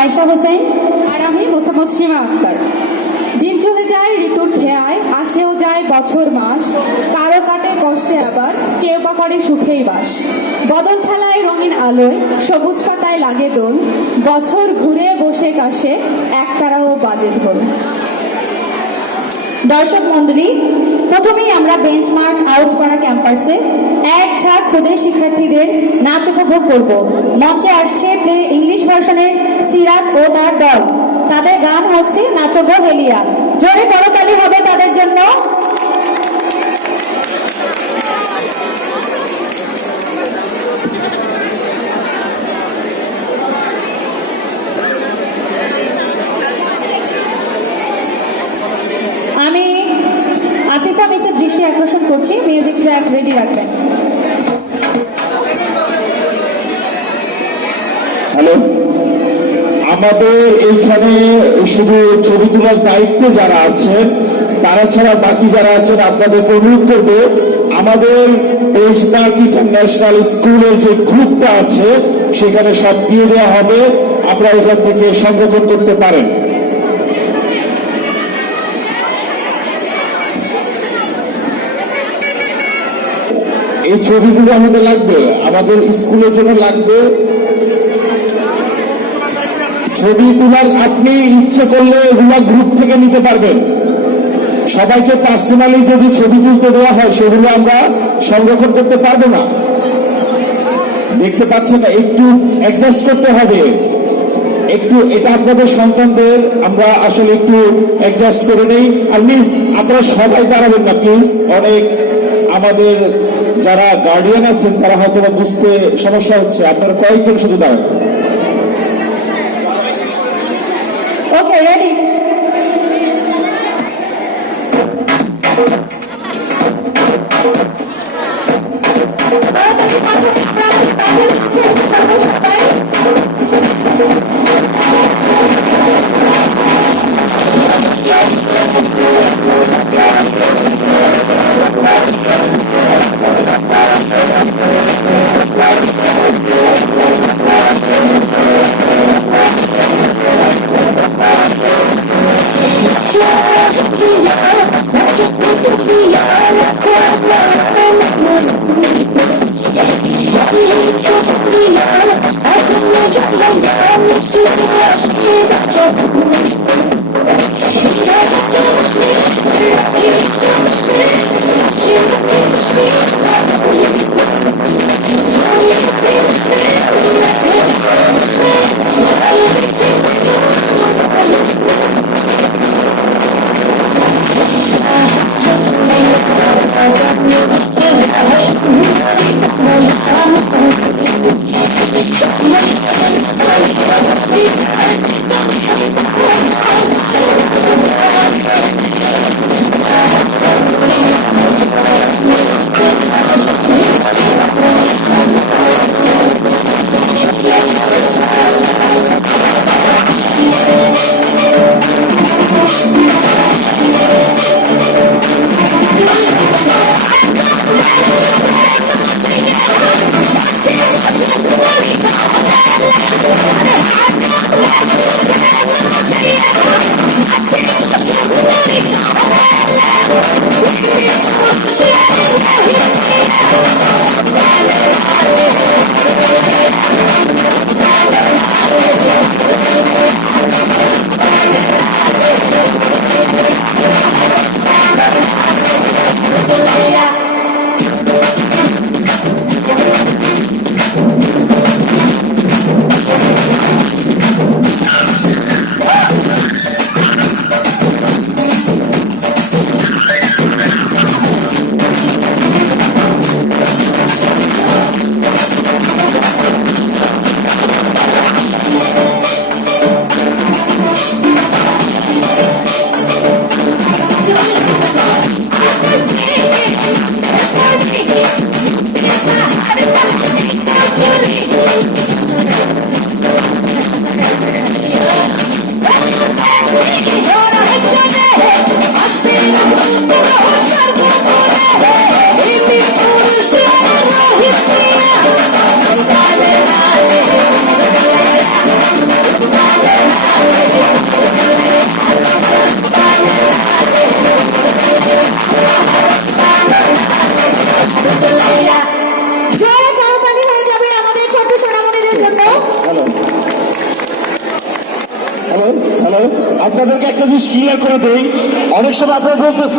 আয়েশা হোসেন। আর আমি মোসাম্মদ সীমা আক্তার। দিন চলে যায় ঋতুর খেয়ায়, আসেও যায় বছর মাস, কারো কাটে কষ্টে আবার কেউ বা করে সুখেই বাস। বদল খেলায় রঙিন আলোয়, সবুজ পাতায় লাগে দোল, বছর ঘুরে বসে কাশে একতারাও বাজে ঢোল। দর্শক মন্ডলী, প্রথমেই আমরা বেঞ্চমার্ক আউজপাড়া ক্যাম্পাসে এক ঝাঁক ক্ষুদে শিক্ষার্থীদের নাচ উপভোগ করব। মঞ্চে আসছে প্লে ইংলিশ ভার্সনের সিরাত ও তার দল। তাদের গান হচ্ছে নাচো গো হেলিয়া। জোরে করতালি হবে তাদের জন্য। আমি আফিফা মিসের দৃষ্টি আকর্ষণ করছি, মিউজিক ট্র্যাক রেডি রাখবেন। হ্যালো, আমাদের এইখানে শুধু ছবি তোলার দায়িত্বে যারা আছেন তারা ছাড়া বাকি যারা আছেন আপনাদেরকে অনুরোধ করবো, আমাদের বেঞ্চমার্ক ইন্টারন্যাশনাল স্কুলের যে গ্রুপটা আছে সেখানে সব দিয়ে দেওয়া হবে, আপনারা এখান থেকে সংগঠন করতে পারেন। এই ছবিগুলো আমাদের লাগবে, আমাদের স্কুলের জন্য লাগবে। ছবি তোলার আপনি ইচ্ছে করলে এগুলা গ্রুপ থেকে নিতে পারবেন। সবাইকে পার্সোনালি যদি ছবি তুলতে দেওয়া হয় সেগুলো আমরা সংরক্ষণ করতে পারবো না। দেখতে পাচ্ছেন না, একটু অ্যাডজাস্ট করতে হবে, একটু এটা আপনাদের সন্তানদের আমরা আসলে একটু অ্যাডজাস্ট করে নেই। আর প্লিজ আপনারা সবাই দাঁড়াবেন না প্লিজ, অনেক আমাদের যারা গার্ডিয়ান আছেন তারা হয়তো বুঝতে সমস্যা হচ্ছে, আপনারা কয়েকজন শুধু দাঁড়ান। ওকে, রেডি। হ্যালো হ্যালো, আপনাদেরকে একটা জিনিস ক্লিয়ার করে দেই, অনেক সময় আপনারা বলতেছেন